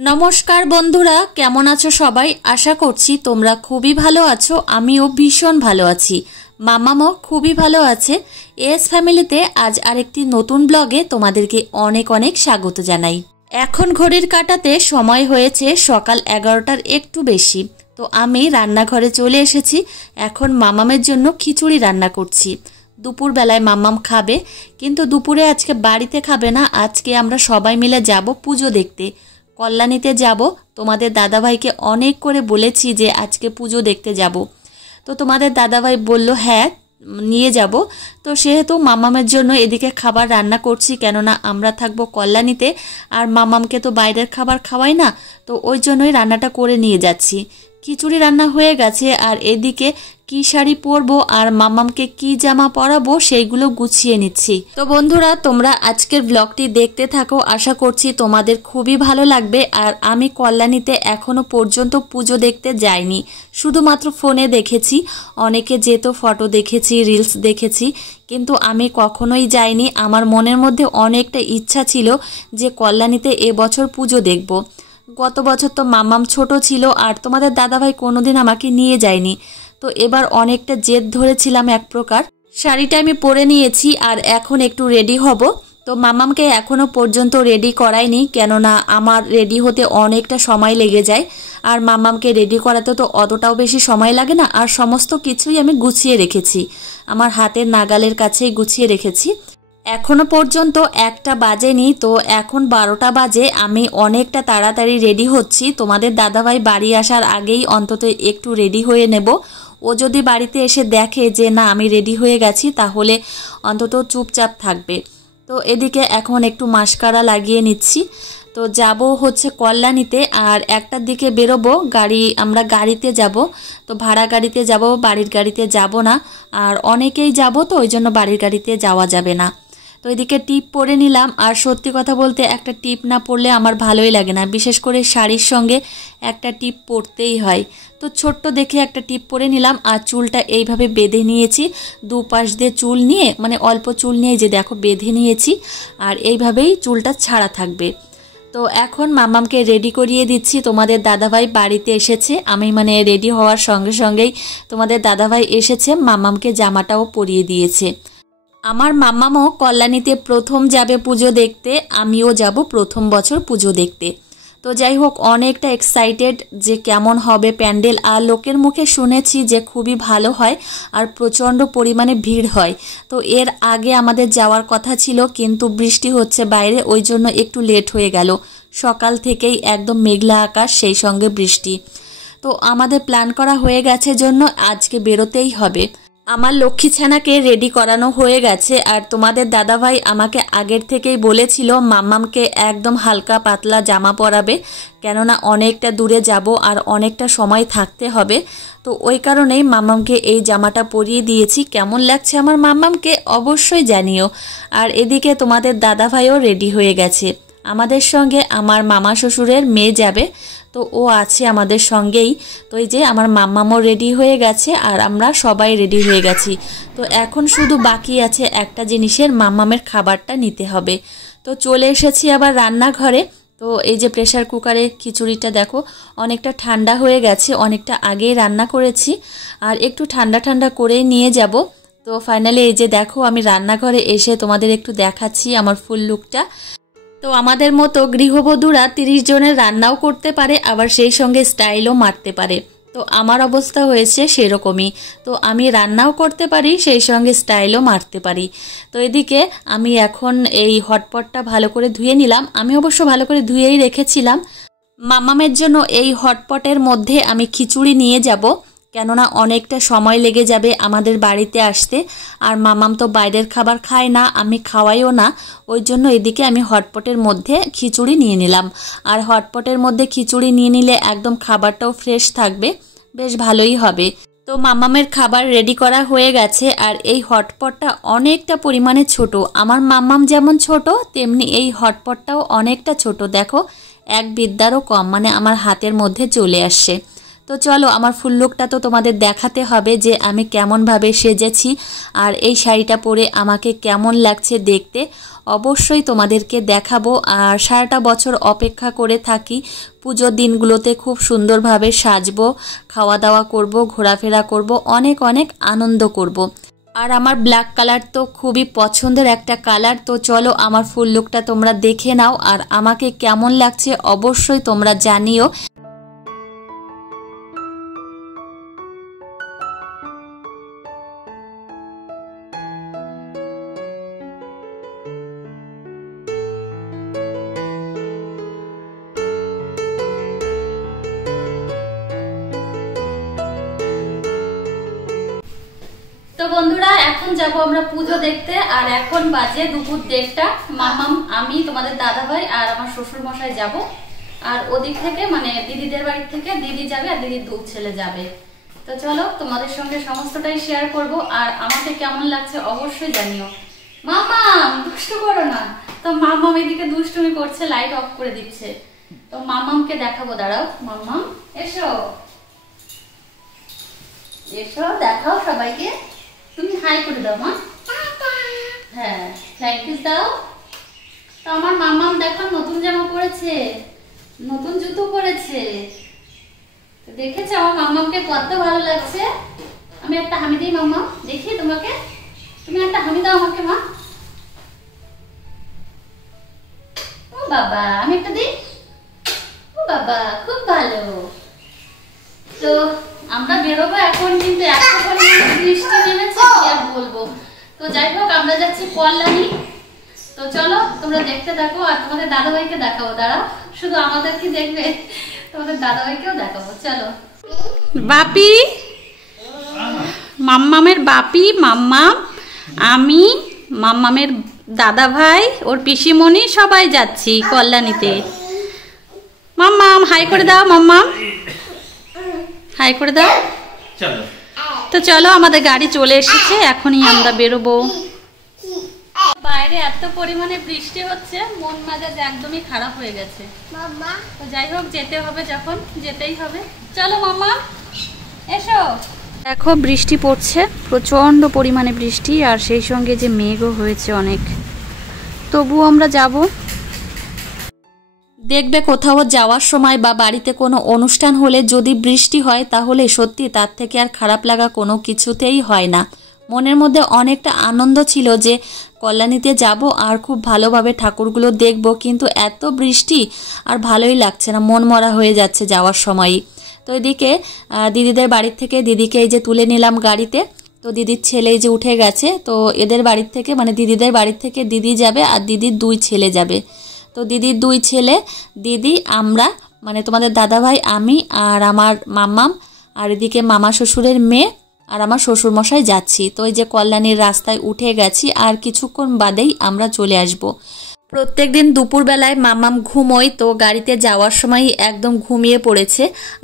নমস্কার বন্ধুরা, কেমন আছো সবাই? আশা করছি তোমরা খুবই ভালো আছো। আমিও ভীষণ ভালো আছি। মামামও খুবই ভালো আছে। এস ফ্যামিলিতে আজ আরেকটি নতুন ব্লগে তোমাদেরকে অনেক অনেক স্বাগত জানাই। এখন ঘড়ির কাঁটাতে সময় হয়েছে সকাল 11টার একটু বেশি। তো আমি রান্নাঘরে চলে এসেছি। এখন মামামের জন্য খিচুড়ি রান্না করছি। দুপুরবেলায় মামাম খাবে, কিন্তু দুপুরে আজকে বাড়িতে খাবে না। আজকে আমরা সবাই মিলে যাব পুজো দেখতে, কল্যাণীতে যাব। তোমাদের দাদাভাইকে অনেক করে বলেছি যে আজকে পুজো দেখতে যাব। তো তোমাদের দাদাভাই বলল হ্যাঁ নিয়ে যাব। তো সেহেতু মামামের জন্য এদিকে খাবার রান্না করছি, কেননা আমরা থাকবো কল্যাণীতে আর মামামকে তো বাইরের খাবার খাওয়াই না। তো ওই জন্যই রান্নাটা করে নিয়ে যাচ্ছি। খিচুড়ি রান্না হয়ে গেছে আর এদিকে কি শাড়ি পরবো আর মামামকে কি জামা পরাবো সেইগুলো গুছিয়ে নিচ্ছি। তো বন্ধুরা, তোমরা আজকের ব্লগটি দেখতে থাকো। আশা করছি তোমাদের খুবই ভালো লাগবে। আর আমি কল্যাণীতে এখনো পর্যন্ত পুজো দেখতে যাইনি, শুধুমাত্র ফোনে দেখেছি। অনেকে যেত, ফটো দেখেছি, রিলস দেখেছি, কিন্তু আমি কখনোই যাইনি। আমার মনের মধ্যে অনেকটা ইচ্ছা ছিল যে কল্যাণীতে এবছর পুজো দেখব। গত বছর তো মামাম ছোট ছিল আর তোমাদের দাদাভাই কোনোদিন আমাকে নিয়ে যায়নি। তো এবার অনেকটা জেদ ধরেছিলাম এক প্রকার। শাড়িটা আমি পরে নিয়েছি আর এখন একটু রেডি হব। তো মামামকে এখনো পর্যন্ত রেডি করাইনি, কেননা আমার রেডি হতে অনেকটা সময় লেগে যায়। আর মামামকে রেডি করাতে তো অতটাও বেশি সময় লাগে না। আর সমস্ত কিছুই আমি গুছিয়ে রেখেছি, আমার হাতের নাগালের কাছেই গুছিয়ে রেখেছি। এখনো পর্যন্ত 1টা বাজেনি, তো এখন 12টা বাজে। আমি অনেকটা তাড়াতাড়ি রেডি হচ্ছি। তোমাদের দাদাভাই বাড়ি আসার আগেই অন্তত একটু রেডি হয়ে নেব। ও যদি বাড়িতে এসে দেখে যে না আমি রেডি হয়ে গেছি, তাহলে অন্তত চুপচাপ থাকবে। তো এদিকে এখন একটু মাস্কারা লাগিয়ে নিচ্ছি। তো যাব হচ্ছে কল্যাণীতে, আর 1টার দিকে বেরোবো। আমরা গাড়িতে যাব। তো ভাড়া গাড়িতে যাব, বাড়ির গাড়িতে যাব না। আর অনেকেই যাব, তো ওই জন্য বাড়ির গাড়িতে যাওয়া যাবে না। তো এদিকে টিপ পরে নিলাম। আর সত্যি কথা বলতে একটা টিপ না পরলে আমার ভালোই লাগে না, বিশেষ করে শাড়ির সঙ্গে একটা টিপ পরতেই হয়। তো ছোট্ট দেখে একটা টিপ পরে নিলাম। আর চুলটা এইভাবে বেঁধে নিয়েছি, দুপাশ দিয়ে চুল নিয়ে, মানে অল্প চুল নিয়ে যে দেখো বেঁধে নিয়েছি। আর এইভাবেই চুলটা ছাড়া থাকবে। তো এখন মামামকে রেডি করিয়ে দিচ্ছি। তোমাদের দাদাভাই বাড়িতে এসেছে, আমি মানে রেডি হওয়ার সঙ্গে সঙ্গেই তোমাদের দাদাভাই এসেছে, মামামকে জামাটাও পরিয়ে দিয়েছে। আমার মামামও কল্যাণীতে প্রথম যাবে পুজো দেখতে, আমিও যাব প্রথম বছর পুজো দেখতে। তো যাই হোক, অনেকটা এক্সাইটেড যে কেমন হবে প্যান্ডেল। আর লোকের মুখে শুনেছি যে খুবই ভালো হয় আর প্রচণ্ড পরিমাণে ভিড় হয়। তো এর আগে আমাদের যাওয়ার কথা ছিল, কিন্তু বৃষ্টি হচ্ছে বাইরে, ওই জন্য একটু লেট হয়ে গেল। সকাল থেকেই একদম মেঘলা আকাশ, সেই সঙ্গে বৃষ্টি। তো আমাদের প্ল্যান করা হয়ে গেছে জন্য আজকে বেরোতেই হবে। আমার লক্ষ্মী ছানাকে রেডি করানো হয়ে গেছে। আর তোমাদের দাদাভাই আমাকে আগের থেকেই বলেছিল মাম্মামকে একদম হালকা পাতলা জামা পরাবে, কেননা অনেকটা দূরে যাব আর অনেকটা সময় থাকতে হবে। তো ওই কারণেই মাম্মামকে এই জামাটা পরিয়ে দিয়েছি। কেমন লাগছে আমার মাম্মামকে অবশ্যই জানিও। আর এদিকে তোমাদের দাদাভাইও রেডি হয়ে গেছে। আমাদের সঙ্গে আমার মামা শ্বশুরের মেয়ে যাবে, তো ও আছে আমাদের সঙ্গেই। তো এই যে আমার মাম্মামও রেডি হয়ে গেছে আর আমরা সবাই রেডি হয়ে গেছি। তো এখন শুধু বাকি আছে একটা জিনিসের, মাম্মামের খাবারটা নিতে হবে। তো চলে এসেছি আবার রান্নাঘরে। তো এই যে প্রেসার কুকারে খিচুড়িটা দেখো অনেকটা ঠান্ডা হয়ে গেছে, অনেকটা আগেই রান্না করেছি। আর একটু ঠান্ডা ঠান্ডা করেই নিয়ে যাব। তো ফাইনালি এই যে দেখো আমি রান্নাঘরে এসে তোমাদের একটু দেখাচ্ছি আমার ফুল লুকটা। তো আমাদের মতো গৃহবধূরা 30 জনের রান্নাও করতে পারে, আবার সেই সঙ্গে স্টাইলও মারতে পারে। তো আমার অবস্থা হয়েছে সেরকমই। তো আমি রান্নাও করতে পারি, সেই সঙ্গে স্টাইলও মারতে পারি। তো এদিকে আমি এখন এই হটপটটা ভালো করে ধুয়ে নিলাম। আমি অবশ্য ভালো করে ধুয়েই রেখেছিলাম। মামামের জন্য এই হটপটের মধ্যে আমি খিচুড়ি নিয়ে যাব, কেননা অনেকটা সময় লেগে যাবে আমাদের বাড়িতে আসতে। আর মামাম তো বাইরের খাবার খায় না, আমি খাওয়াইও না। ওই জন্য এদিকে আমি হটপটের মধ্যে খিচুড়ি নিয়ে নিলাম। আর হটপটের মধ্যে খিচুড়ি নিয়ে নিলে একদম খাবারটাও ফ্রেশ থাকবে, বেশ ভালোই হবে। তো মামামের খাবার রেডি করা হয়ে গেছে। আর এই হটপটটা অনেকটা পরিমাণে ছোট। আমার মামাম যেমন ছোট, তেমনি এই হটপটটাও অনেকটা ছোট। দেখো এক বিদ্যারও কম, মানে আমার হাতের মধ্যে চলে আসছে। তো চলো, আমার ফুল লুকটা তো তোমাদের দেখাতে হবে যে আমি কেমনভাবে সেজেছি আর এই শাড়িটা পরে আমাকে কেমন লাগছে দেখতে। অবশ্যই তোমাদেরকে দেখাবো। আর সারাটা বছর অপেক্ষা করে থাকি পুজোর দিনগুলোতে খুব সুন্দরভাবে সাজবো, খাওয়া দাওয়া করব, ঘোরাফেরা করব, অনেক অনেক আনন্দ করব। আর আমার ব্ল্যাক কালার তো খুবই পছন্দের একটা কালার। তো চলো আমার ফুল লুকটা তোমরা দেখে নাও, আর আমাকে কেমন লাগছে অবশ্যই তোমরা জানিও। তো বন্ধুরা এখন যাব আমরা পুজো দেখতে, আর এখন বাজে দুপুর 1:30। মামাম, আমি, তোমাদের দাদা ভাই আর আমার শ্বশুর মশাই যাব। আর ওদিক থেকে মানে দিদিদের বাড়ি থেকে দিদি যাবে আর দিদির 2 ছেলে যাবে। তো চলো তোমাদের সঙ্গে সমস্তটাই শেয়ার করব, আর আমাকে কেমন লাগছে অবশ্যই জানিও। মামাম দুষ্টু করো না। তো মামাম এদিকে দুষ্টুমি করছে, লাইট অফ করে দিচ্ছে। তো মামামকে দেখাবো, দাঁড়াও। মামাম এসো, এসো দেখাও সবাইকে। তুমি হাই করে দাও মা। হ্যাঁ, থ্যাংক ইউ দাও। তো আমার মামাম দেখো নতুন জামা পরেছে, নতুন জুতো পরেছে। দেখেছো আমার মামামকে কত ভালো লাগছে। আমি একটা হামি দিই মাম্মা, দেখি তোমাকে। তুমি একটা হামি দাও আমাকে মা। ও বাবা, আমি একটা দিই। ও বাবা, খুব ভালো। তো আমরা বেরোবো এখন, কিন্তু এত পরিমাণে বৃষ্টি নেমেছে কি আর বলবো। তো যাই হোক আমরা যাচ্ছি কল্যাণী। তো চলো তোমরা দেখতে থাকো, আর তোমাদের দাদাভাইকে দেখাবো। দাঁড়াও, শুধু আমাদেরকে দেখবে, তোমাদের দাদাভাইকেও দেখাবো। চলো। বাপি, মাম্মামের বাপি, মাম্মাম, আমি, মাম্মামের দাদাভাই, ওর পিসিমণি সবাই যাচ্ছি কল্যাণীতে। মাম্মাম হাই করে দাও, মাম্মাম হাই করে দাও। চলো। তো চলো আমাদের গাড়ি চলে এসেছে, এখনই আমরা বেরোবো। বাইরে এত পরিমাণে বৃষ্টি হচ্ছে, মন মেজাজ একদমই খারাপ হয়ে গেছে। তো যাই হোক যেতে হবে, যখন যেতেই হবে। চলো মাম্মা এসো। দেখো বৃষ্টি পড়ছে, প্রচন্ড পরিমাণে বৃষ্টি, আর সেই সঙ্গে যে মেঘও হয়েছে অনেক। তবুও আমরা যাব। দেখবে কোথাও যাওয়ার সময় বা বাড়িতে কোনো অনুষ্ঠান হলে যদি বৃষ্টি হয়, তাহলে সত্যি তার থেকে আর খারাপ লাগা কোনো কিছুতেই হয় না। মনের মধ্যে অনেকটা আনন্দ ছিল যে কল্যাণীতে যাব আর খুব ভালোভাবে ঠাকুরগুলো দেখব, কিন্তু এত বৃষ্টি আর ভালোই লাগছে না, মন মরা হয়ে যাচ্ছে যাওয়ার সময়ই। তো এদিকে দিদিদের বাড়ির থেকে দিদিকে এই যে তুলে নিলাম গাড়িতে। তো দিদির ছেলে এই যে উঠে গেছে। তো এদের বাড়ির থেকে মানে দিদিদের বাড়ির থেকে দিদি যাবে আর দিদির 2 ছেলে যাবে। তো দিদির 2 ছেলে, দিদি, আমরা মানে তোমাদের দাদাভাই, আমি আর আমার মাম্মাম, আর এদিকে মামা শ্বশুরের মেয়ে আর আমার শ্বশুর মশাই যাচ্ছি। তো এই যে কল্যাণীর রাস্তায় উঠে গেছি, আর কিছুক্ষণ বাদেই আমরা চলে আসব। প্রত্যেকদিন দুপুরবেলায় মামাম ঘুমোয়, তো গাড়িতে যাওয়ার সময় একদম ঘুমিয়ে পড়েছে,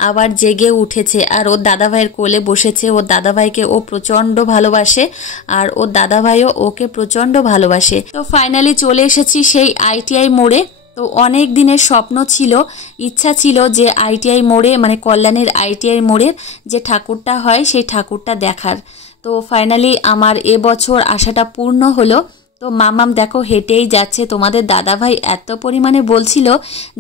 আবার জেগে উঠেছে আর ওর দাদাভাইয়ের কোলে বসেছে। ওর দাদাভাইকে ও প্রচণ্ড ভালোবাসে, আর ওর দাদাভাইও ওকে প্রচণ্ড ভালোবাসে। তো ফাইনালি চলে এসেছি সেই ITI মোড়ে। তো অনেক দিনের স্বপ্ন ছিল, ইচ্ছা ছিল যে ITI মোড়ে মানে কল্যাণীর ITI মোড়ের যে ঠাকুরটা হয় সেই ঠাকুরটা দেখার। তো ফাইনালি আমার এবছর আশাটা পূর্ণ হলো। তো মামাম দেখো হেঁটেই যাচ্ছে। তোমাদের দাদাভাই এত পরিমাণে বলছিল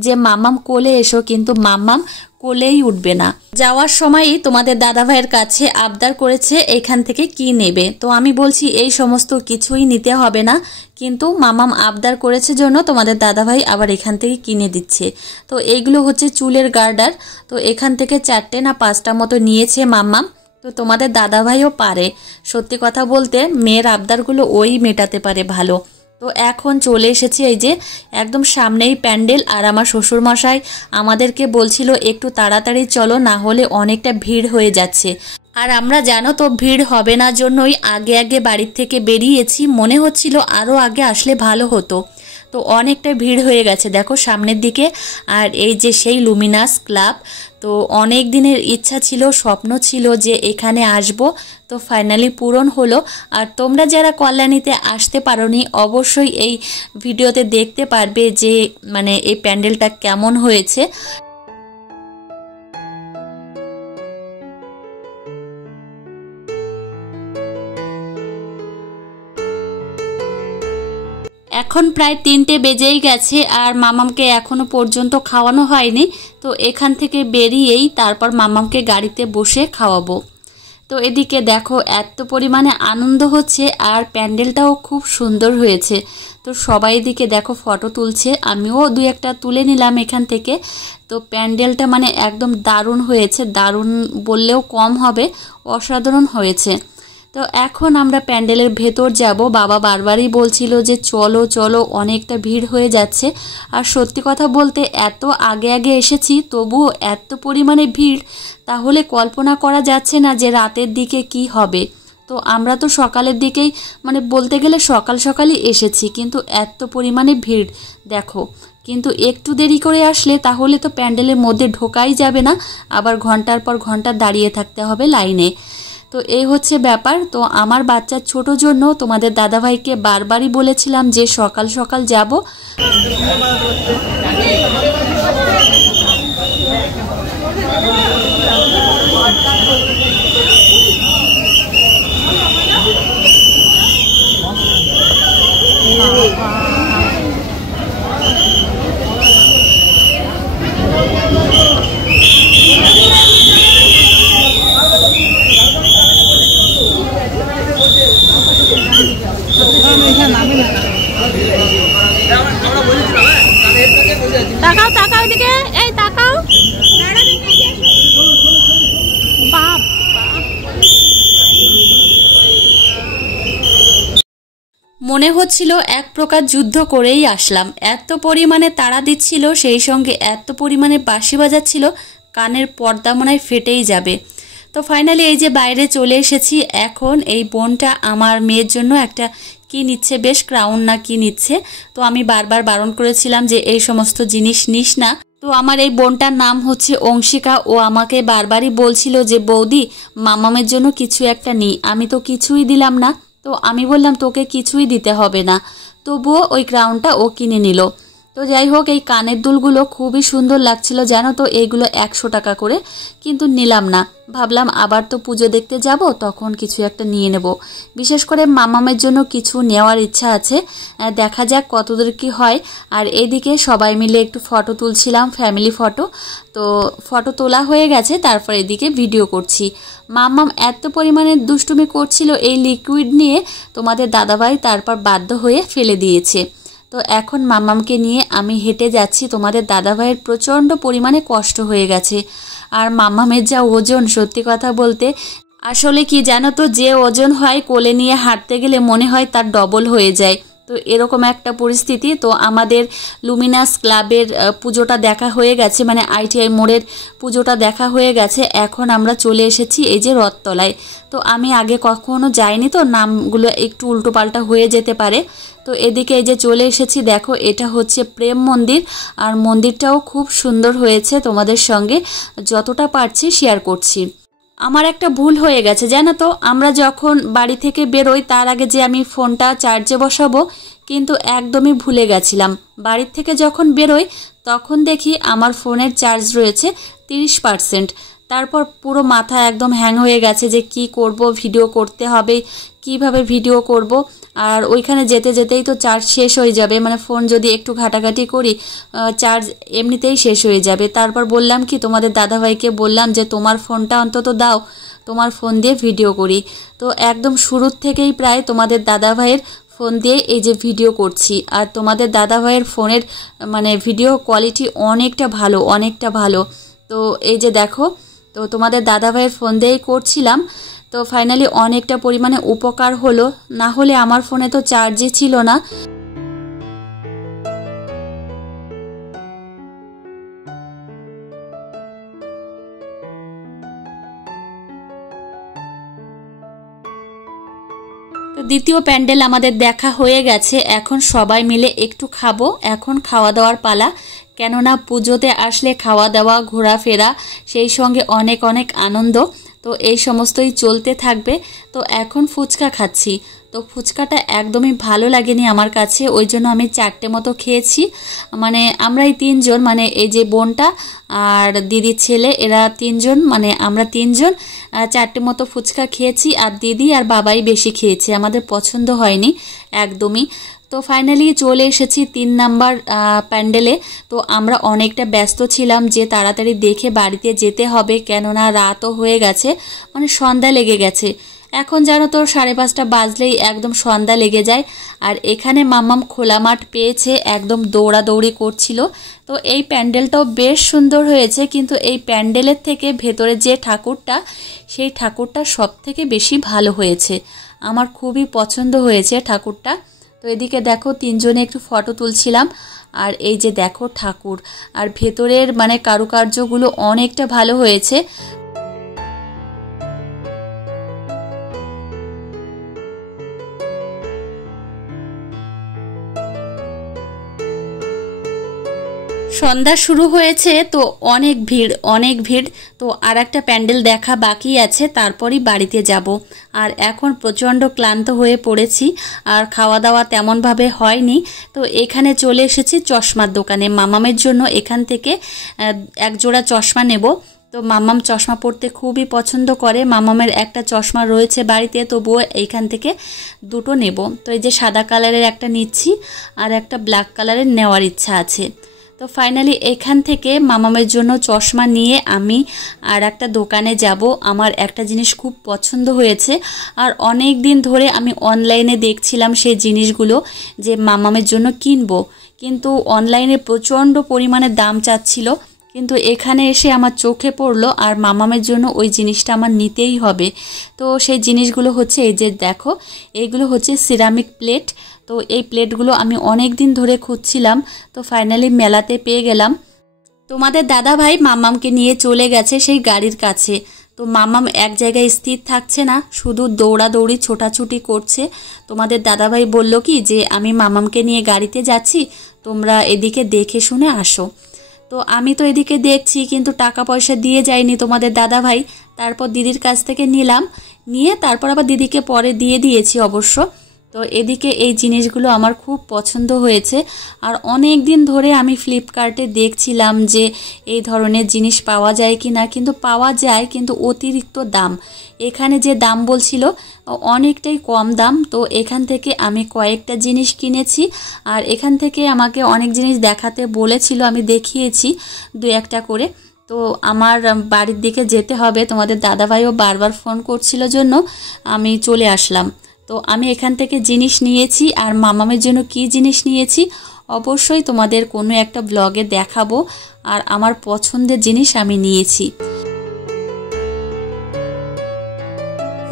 যে মামাম কোলে এসো, কিন্তু মামাম কোলেই উঠবে না। যাওয়ার সময়ই তোমাদের দাদাভাইয়ের কাছে আবদার করেছে এখান থেকে কি নেবে। তো আমি বলছি এই সমস্ত কিছুই নিতে হবে না, কিন্তু মামাম আবদার করেছে জন্য তোমাদের দাদাভাই আবার এখান থেকে কিনে দিচ্ছে। তো এইগুলো হচ্ছে চুলের গার্ডার। তো এখান থেকে 4টে না 5টা মতো নিয়েছে মামাম। তো তোমাদের দাদাভাইও পারে, সত্যি কথা বলতে মেয়ের আবদারগুলো ওই মেটাতে পারে ভালো। তো এখন চলে এসেছি এই যে একদম সামনেই প্যান্ডেল, আর আমার শ্বশুরমশাই আমাদেরকে বলছিল একটু তাড়াতাড়ি চলো, না হলে অনেকটা ভিড় হয়ে যাচ্ছে। আর আমরা জানো তো ভিড় হবে না জন্যই আগে আগে বাড়ির থেকে বেরিয়েছি, মনে হচ্ছিল আরও আগে আসলে ভালো হতো। তো অনেকটা ভিড় হয়ে গেছে দেখো সামনের দিকে। আর এই যে সেই লুমিনাস ক্লাব, তো অনেক দিনের ইচ্ছা ছিল, স্বপ্ন ছিল যে এখানে আসব। তো ফাইনালি পূরণ হলো। আর তোমরা যারা কল্যাণীতে আসতে পারোনি অবশ্যই এই ভিডিওতে দেখতে পারবে যে মানে এই প্যান্ডেলটা কেমন হয়েছে। এখন এখন প্রায় 3টে বেজেই গেছে আর মামামকে এখনো পর্যন্ত খাওয়ানো হয়নি। তো এখান থেকে বেরিয়েই তারপর মামামকে গাড়িতে বসে খাওয়াবো। তো এদিকে দেখো এত পরিমাণে আনন্দ হচ্ছে আর প্যান্ডেলটাও খুব সুন্দর হয়েছে। তো সবাই এদিকে দেখো ফটো তুলছে, আমিও 2-1টা তুলে নিলাম এখান থেকে। তো প্যান্ডেলটা মানে একদম দারুণ হয়েছে, দারুণ বললেও কম হবে, অসাধারণ হয়েছে। তো এখন আমরা প্যান্ডেলের ভেতর যাব। বাবা বারবারই বলছিল যে চলো চলো, অনেকটা ভিড় হয়ে যাচ্ছে। আর সত্যি কথা বলতে এত আগে আগে এসেছি তবুও এত পরিমাণে ভিড়, তাহলে কল্পনা করা যাচ্ছে না যে রাতের দিকে কি হবে। তো আমরা তো সকালের দিকেই মানে বলতে গেলে সকাল সকালই এসেছি, কিন্তু এত পরিমাণে ভিড় দেখো। কিন্তু একটু দেরি করে আসলে তাহলে তো প্যান্ডেলের মধ্যে ঢোকাই যাবে না, আবার ঘন্টার পর ঘন্টা দাঁড়িয়ে থাকতে হবে লাইনে। তো এই হচ্ছে ব্যাপার। তো আমার বাচ্চার ছোট জন্য তোমাদের দাদাভাইকে বারবারই বলেছিলাম যে সকাল সকাল যাব। তাকাও তাকাও এদিকে, এই তাকাও। মনে হচ্ছিল এক প্রকার যুদ্ধ করেই আসলাম, এত পরিমাণে তাড়া দিচ্ছিল, সেই সঙ্গে এত পরিমাণে বাঁশি বাজাচ্ছিল, কানের পর্দা মনে হয় ফেটেই যাবে। তো ফাইনালি এই যে বাইরে চলে এসেছি। এখন এই বোনটা আমার মেয়ের জন্য একটা কি নিচ্ছে, বেশ ক্রাউন না কি নিচ্ছে। তো আমি বারবার বারণ করেছিলাম যে এই সমস্ত জিনিস নিস না। তো আমার এই বোনটার নাম হচ্ছে অংশিকা, ও আমাকে বারবারই বলছিল যে বৌদি মামামের জন্য কিছু একটা নিই। আমি তো কিছুই দিলাম না। তো আমি বললাম তোকে কিছুই দিতে হবে না, তবুও ওই ক্রাউনটা ও কিনে নিল। তো যাই হোক, এই কানের দুলগুলো খুবই সুন্দর লাগছিল জানো তো, এইগুলো 100 টাকা করে, কিন্তু নিলাম না। ভাবলাম আবার তো পুজো দেখতে যাব, তখন কিছু একটা নিয়ে নেব। বিশেষ করে মামামের জন্য কিছু নেওয়ার ইচ্ছা আছে, দেখা যাক কতদূর কি হয়। আর এদিকে সবাই মিলে একটু ফটো তুলছিলাম, ফ্যামিলি ফটো। তো ফটো তোলা হয়ে গেছে, তারপর এদিকে ভিডিও করছি। মামাম এত পরিমাণে দুষ্টুমি করছিল এই লিকুইড নিয়ে, তোমাদের দাদাভাই তারপর বাধ্য হয়ে ফেলে দিয়েছে। তো এখন মামামকে নিয়ে আমি হেঁটে যাচ্ছি। তোমাদের দাদাভাইয়ের প্রচণ্ড পরিমাণে কষ্ট হয়ে গেছে। আর মামামের যা ওজন, সত্যি কথা বলতে আসলে কি জানো তো, যে ওজন হয় কোলে নিয়ে হাঁটতে গেলে মনে হয় তার ডবল হয়ে যায়। তো এরকম একটা পরিস্থিতি। তো আমাদের লুমিনাস ক্লাবের পুজোটা দেখা হয়ে গেছে, মানে ITI মোড়ের পুজোটা দেখা হয়ে গেছে। এখন আমরা চলে এসেছি এই যে রথতলায়। তো আমি আগে কখনো যাইনি, তো নামগুলো একটু উল্টোপাল্টা হয়ে যেতে পারে। তো এদিকে এই যে চলে এসেছি, দেখো এটা হচ্ছে প্রেম মন্দির। আর মন্দিরটাও খুব সুন্দর হয়েছে, তোমাদের সঙ্গে যতটা পারছি শেয়ার করছি। আমার একটা ভুল হয়ে গেছে জানো তো, আমরা যখন বাড়ি থেকে বেরোই তার আগে যে আমি ফোনটা চার্জে বসাবো, কিন্তু একদমই ভুলে গেছিলাম। বাড়ির থেকে যখন বেরোই তখন দেখি আমার ফোনের চার্জ রয়েছে 30%। তারপর পুরো মাথা একদম হ্যাং হয়ে গেছে যে কি করব, ভিডিও করতে হবে, কিভাবে ভিডিও করব। আর ওইখানে যেতে যেতেই তো চার্জ শেষ হয়ে যাবে, মানে ফোন যদি একটু ঘাটাঘাটি করি চার্জ এমনিতেই শেষ হয়ে যাবে। তারপর বললাম কি, তোমাদের দাদাভাইকে বললাম যে তোমার ফোনটা অন্তত দাও, তোমার ফোন দিয়ে ভিডিও করি। তো একদম শুরুর থেকেই প্রায় তোমাদের দাদাভাইয়ের ফোন দিয়ে এই যে ভিডিও করছি। আর তোমাদের দাদাভাইয়ের ফোনের মানে ভিডিও কোয়ালিটি অনেকটা ভালো, অনেকটা ভালো। তো এই যে দেখো, তো তোমাদের দাদাভাইয়ের ফোন দিয়েই করছিলাম। তো ফাইনালি অনেকটা পরিমাণে উপকার হলো, না হলে আমার ফোনে তো চার্জই ছিল না। তো দ্বিতীয় প্যান্ডেল আমাদের দেখা হয়ে গেছে। এখন সবাই মিলে একটু খাবো, এখন খাওয়া দাওয়ার পালা। কেননা পুজোতে আসলে খাওয়া দাওয়া, ঘোরাফেরা, সেই সঙ্গে অনেক অনেক আনন্দ, তো এই সমস্তই চলতে থাকবে। তো এখন ফুচকা খাচ্ছি। তো ফুচকাটা একদমই ভালো লাগেনি আমার কাছে, ওই জন্য আমি 4টে মতো খেয়েছি। মানে আমরা এই 3 জন, মানে এই যে বোনটা আর দিদির ছেলে, এরা 3 জন, মানে আমরা 3 জন 4টে মতো ফুচকা খেয়েছি। আর দিদি আর বাবাই বেশি খেয়েছে, আমাদের পছন্দ হয়নি একদমই। তো তো ফাইনালি চলে এসেছি 3 নাম্বার প্যান্ডেলে। তো আমরা অনেকটা ব্যস্ত ছিলাম যে তাড়াতাড়ি দেখে বাড়িতে যেতে হবে, কেননা রাতও হয়ে গেছে, মানে সন্ধ্যা লেগে গেছে। এখন জানো তো 5:30 বাজলেই একদম সন্ধ্যা লেগে যায়। আর এখানে মাম্মাম খোলা মাঠ পেয়েছে, একদম দৌড়াদৌড়ি করছিল। তো এই প্যান্ডেলটাও বেশ সুন্দর হয়েছে, কিন্তু এই প্যান্ডেলের থেকে ভেতরে যে ঠাকুরটা, সেই ঠাকুরটা সব থেকে বেশি ভালো হয়েছে। আমার খুবই পছন্দ হয়েছে ঠাকুরটা। তো এদিকে দেখো 3 জনে একটু ফটো তুলছিলাম। আর এই যে দেখো ঠাকুর, আর ভেতরের মানে কারুকার্যগুলো অনেকটা ভালো হয়েছে। সন্ধ্যা শুরু হয়েছে, তো অনেক ভিড়। তো আর একটা প্যান্ডেল দেখা বাকি আছে, তারপরই বাড়িতে যাব। আর এখন প্রচণ্ড ক্লান্ত হয়ে পড়েছি, আর খাওয়া দাওয়া তেমনভাবে হয়নি। তো এখানে চলে এসেছি চশমার দোকানে। মামামের জন্য এখান থেকে এক জোড়া চশমা নেব। তো মামাম চশমা পরতে খুবই পছন্দ করে। মামামের একটা চশমা রয়েছে বাড়িতে, তবুও এইখান থেকে 2টো নেব। তো এই যে সাদা কালারের একটা নিচ্ছি, আর একটা ব্ল্যাক কালারের নেওয়ার ইচ্ছা আছে। তো ফাইনালি এখান থেকে মামামের জন্য চশমা নিয়ে আমি আর একটা দোকানে যাব। আমার একটা জিনিস খুব পছন্দ হয়েছে, আর অনেক দিন ধরে আমি অনলাইনে দেখছিলাম সেই জিনিসগুলো যে মামামের জন্য কিনবো, কিন্তু অনলাইনে প্রচণ্ড পরিমাণে দাম চাচ্ছিল। কিন্তু এখানে এসে আমার চোখে পড়লো, আর মামামের জন্য ওই জিনিসটা আমার নিতেই হবে। তো সেই জিনিসগুলো হচ্ছে এই যে দেখো, এইগুলো হচ্ছে সিরামিক প্লেট। তো এই প্লেটগুলো আমি অনেক দিন ধরে খুঁজছিলাম, তো ফাইনালি মেলাতে পেয়ে গেলাম। তোমাদের দাদা ভাই মামামকে নিয়ে চলে গেছে সেই গাড়ির কাছে। তো মামাম এক জায়গায় স্থির থাকছে না, শুধু দৌড়াদৌড়ি ছোটাছুটি করছে। তোমাদের দাদা ভাই বলল কি যে আমি মামামকে নিয়ে গাড়িতে যাচ্ছি, তোমরা এদিকে দেখে শুনে আসো। তো আমি তো এদিকে দেখছি, কিন্তু টাকা পয়সা দিয়ে যায়নি তোমাদের দাদা ভাই। তারপর দিদির কাছ থেকে নিয়ে তারপর আবার দিদিকে পরে দিয়ে দিয়েছি অবশ্য। তো এদিকে এই জিনিসগুলো আমার খুব পছন্দ হয়েছে, আর অনেক দিন ধরে আমি ফ্লিপকার্টে দেখছিলাম যে এই ধরনের জিনিস পাওয়া যায় কি না, কিন্তু পাওয়া যায়, কিন্তু অতিরিক্ত দাম। এখানে যে দাম বলছিল অনেকটাই কম দাম। তো এখান থেকে আমি কয়েকটা জিনিস কিনেছি, আর এখান থেকে আমাকে অনেক জিনিস দেখাতে বলেছিল, আমি দেখিয়েছি 2-1টা করে। তো আমার বাড়ির দিকে যেতে হবে, তোমাদের দাদাভাইও বারবার ফোন করছিল জন্য আমি চলে আসলাম। তো আমি এখান থেকে জিনিস নিয়েছি, আর মামামের জন্য কি জিনিস নিয়েছি অবশ্যই তোমাদের কোনো একটা ব্লগে দেখাবো। আর আমার পছন্দের জিনিস আমি নিয়েছি।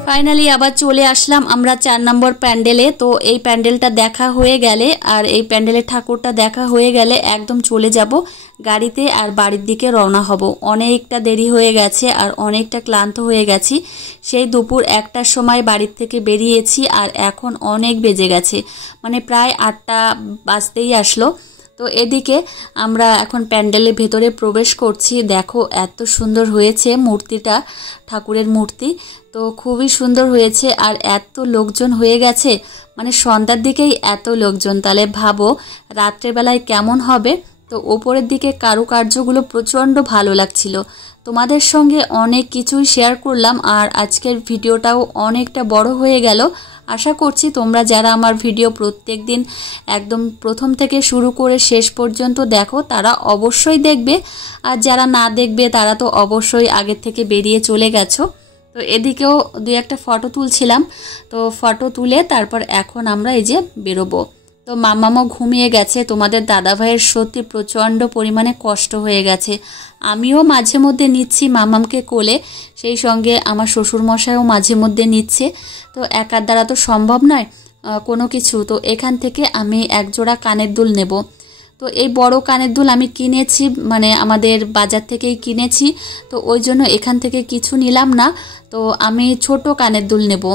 ফাইনালি আবার চলে আসলাম আমরা 4 নম্বর প্যান্ডেলে। তো এই প্যান্ডেলটা দেখা হয়ে গেলে, আর এই প্যান্ডেলের ঠাকুরটা দেখা হয়ে গেলে একদম চলে যাব গাড়িতে, আর বাড়ির দিকে রওনা হব। অনেকটা দেরি হয়ে গেছে, আর অনেকটা ক্লান্ত হয়ে গেছি। সেই দুপুর 1টার সময় বাড়ির থেকে বেরিয়েছি, আর এখন অনেক বেজে গেছে, মানে প্রায় 8টা বাজতেই আসলো। তো এদিকে আমরা এখন প্যান্ডেলের ভেতরে প্রবেশ করছি। দেখো এত সুন্দর হয়েছে মূর্তিটা, ঠাকুরের মূর্তি তো খুবই সুন্দর হয়েছে। আর এত লোকজন হয়ে গেছে, মানে সন্ধ্যার দিকেই এত লোকজন, তাহলে ভাবো রাত্রেবেলায় কেমন হবে। তো ওপরের দিকে কারুকার্যগুলো প্রচণ্ড ভালো লাগছিল। তোমাদের সঙ্গে অনেক কিছুই শেয়ার করলাম, আর আজকের ভিডিওটাও অনেকটা বড় হয়ে গেল। আশা করছি তোমরা যারা আমার ভিডিও প্রত্যেক দিন একদম প্রথম থেকে শুরু করে শেষ পর্যন্ত দেখো, তারা অবশ্যই দেখবে, আর যারা না দেখবে তারা তো অবশ্যই আগের থেকে বেরিয়ে চলে গেছো। তো এদিকেও 2-1টা ফটো তুলছিলাম। তো ফটো তুলে তারপর এখন আমরা এই যে বেরোবো। তো মামামও ঘুমিয়ে গেছে। তোমাদের দাদাভাইয়ের সত্যি প্রচণ্ড পরিমাণে কষ্ট হয়ে গেছে। আমিও মাঝে মধ্যে নিচ্ছি মামামকে কোলে, সেই সঙ্গে আমার শ্বশুরমশাইও মাঝে মধ্যে নিচ্ছে। তো একার দ্বারা তো সম্ভব নয় কোনো কিছু। তো এখান থেকে আমি 1 জোড়া কানের দুল নেব। তো এই বড় কানের দুল আমি কিনেছি, মানে আমাদের বাজার থেকেই কিনেছি। তো ওই জন্য এখান থেকে কিছু নিলাম না, তো আমি ছোট কানের দুল নেব।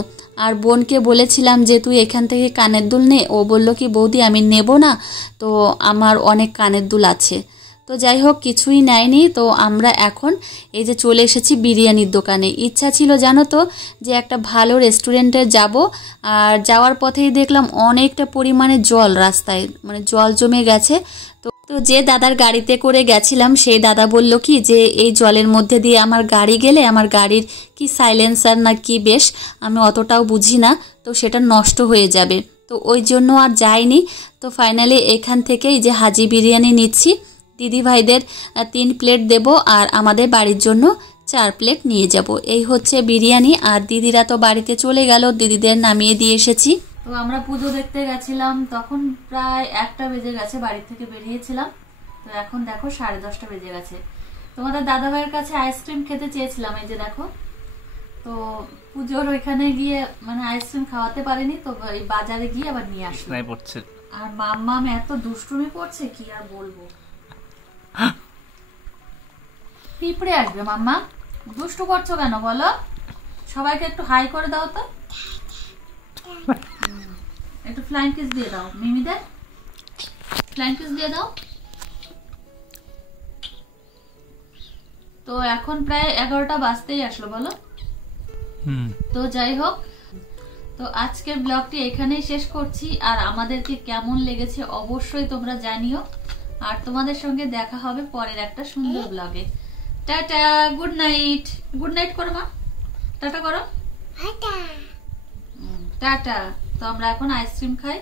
আর বোনকে বলেছিলাম যে তুই এখান থেকে কানের দুল নে, ও বলল কি বৌদি আমি নেব না, তো আমার অনেক কানের দুল আছে। তো যাই হোক কিছুই নেয়নি। তো আমরা এখন এই যে চলে এসেছি বিরিয়ানির দোকানে। ইচ্ছা ছিল জানো তো যে একটা ভালো রেস্টুরেন্টে যাব, আর যাওয়ার পথেই দেখলাম অনেকটা পরিমাণে জল রাস্তায়, মানে জল জমে গেছে। তো যে দাদার গাড়িতে করে গেছিলাম সেই দাদা বলল কি যে এই জলের মধ্যে দিয়ে আমার গাড়ি গেলে আমার গাড়ির কি সাইলেন্সার না কি বেশ, আমি অতটাও বুঝি না, তো সেটা নষ্ট হয়ে যাবে। তো ওই জন্য আর যাইনি। তো ফাইনালি এখান থেকে এই যে হাজি বিরিয়ানি নিচ্ছি, দিদি ভাইদের 3 প্লেট দেব আর আমাদের বাড়ির জন্য 4 প্লেট নিয়ে যাব। এই হচ্ছে বিরিয়ানি। আর দিদিরা তো বাড়িতে চলে গেল, দিদিদের নামিয়ে দিয়ে এসেছি। তো আমরা পুজো দেখতে গেছিলাম, তখন প্রায় 1টা বেজে গেছে, বাড়ি থেকে বেরিয়েছিলাম। তো এখন দেখো 10:30 বেজে গেছে। তোমাদের দাদা ভাইয়ের কাছে আইসক্রিম খেতে চেয়েছিলাম, এই যে দেখো। তো পুজোর ওইখানে গিয়ে মানে আইসক্রিম খাওয়াতে পারিনি, তো এই বাজারে গিয়ে আবার নিয়ে আসলাম। আর মাম্মাম এত দুষ্টুমি করছে কি আর বলবো। পিঁপড়ে আসবে মাম্মা, দুষ্টু করছো কেন বলো? সবাইকে একটু হাই করে দাও তো, একটু ফ্লাইং কিস দিয়ে দাও মিমিদের, ফ্লাইং কিস দিয়ে দাও। তো এখন প্রায় 11টা বাজতেই আসলো বলো। তো যাই হোক, তো আজকের ব্লগটি এখানেই শেষ করছি। আর আমাদেরকে কেমন লেগেছে অবশ্যই তোমরা জানিও। আর তোমাদের সঙ্গে দেখা হবে পরের একটা সুন্দর ব্লগে। Tata, good night. Good night করো মা, টাটা করো, টাটা। তো আমরা এখন আইসক্রিম খাই।